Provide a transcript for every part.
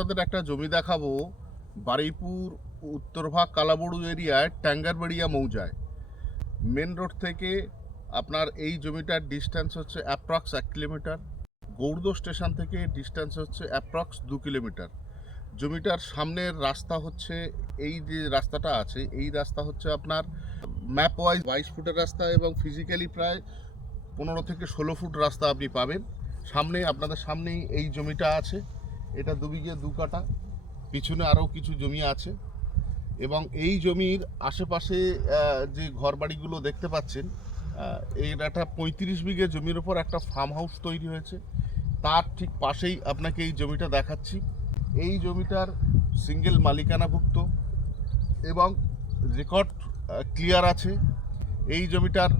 আপনাদের একটা জমি দেখাবো বারুইপুর উত্তরভাগ কালাবড়ু এরিয়ায় ট্যাঙ্গারবাড়িয়া মৌজায়। মেন রোড থেকে আপনার এই জমিটার ডিস্টেন্স হচ্ছে অ্যাপ্রক্স 1 কিলোমিটার। গৌড়দহ স্টেশন থেকে ডিস্টেন্স হচ্ছে অ্যাপ্রক্স 2 কিলোমিটার। জমিটার সামনের রাস্তা হচ্ছে এই যে রাস্তাটা আছে, এই রাস্তা হচ্ছে আপনার ম্যাপ ওয়াইজ 22 ফুটের রাস্তা এবং ফিজিক্যালি প্রায় 15 থেকে 16 ফুট রাস্তা আপনি পাবেন। আপনাদের সামনেই এই জমিটা আছে। এটা 2 বিঘে 2 কাঠা। পিছনে আরও কিছু জমি আছে এবং এই জমির আশেপাশে যে ঘরবাড়িগুলো দেখতে পাচ্ছেন, এর একটা 35 বিঘে জমির ওপর একটা ফার্ম হাউস তৈরি হয়েছে। তার ঠিক পাশেই আপনাকে এই জমিটা দেখাচ্ছি। এই জমিটার সিঙ্গেল মালিকানাভুক্ত এবং রেকর্ড ক্লিয়ার আছে। এই জমিটার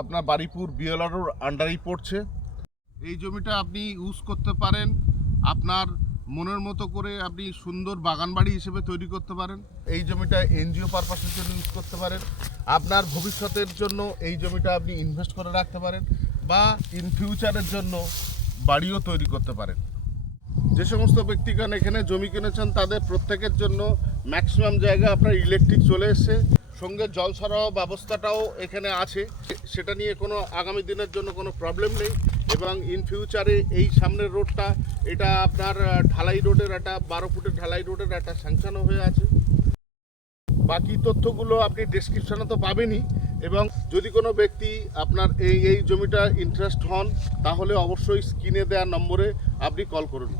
আপনার বারুইপুর বিএলআরওর আন্ডারেই পড়ছে। এই জমিটা আপনি ইউজ করতে পারেন আপনার মনের মতো করে, আপনি সুন্দর বাগানবাড়ি হিসেবে তৈরি করতে পারেন। এই জমিটা এনজিও পারপাসের জন্য ইউজ করতে পারেন। আপনার ভবিষ্যতের জন্য এই জমিটা আপনি ইনভেস্ট করে রাখতে পারেন বা ইন ফিউচারের জন্য বাড়িও তৈরি করতে পারেন। যে সমস্ত ব্যক্তিগণ এখানে জমি কিনেছেন তাদের প্রত্যেকের জন্য ম্যাক্সিমাম জায়গা আপনার ইলেকট্রিক চলে এসছে, সঙ্গে জল সরবরাহ ব্যবস্থাটাও এখানে আছে। সেটা নিয়ে কোনো আগামী দিনের জন্য কোনো প্রবলেম নেই এবং ইন ফিউচারে এই সামনের রোডটা, এটা আপনার ঢালাই রোডের একটা 12 ফুটের ঢালাই রোডের একটা স্যাংশনও হয়ে আছে। বাকি তথ্যগুলো আপনি ডেসক্রিপশনে তো পাবেনই এবং যদি কোনো ব্যক্তি আপনার এই জমিটা ইন্টারেস্ট হন তাহলে অবশ্যই স্ক্রিনে দেওয়া নম্বরে আপনি কল করুন।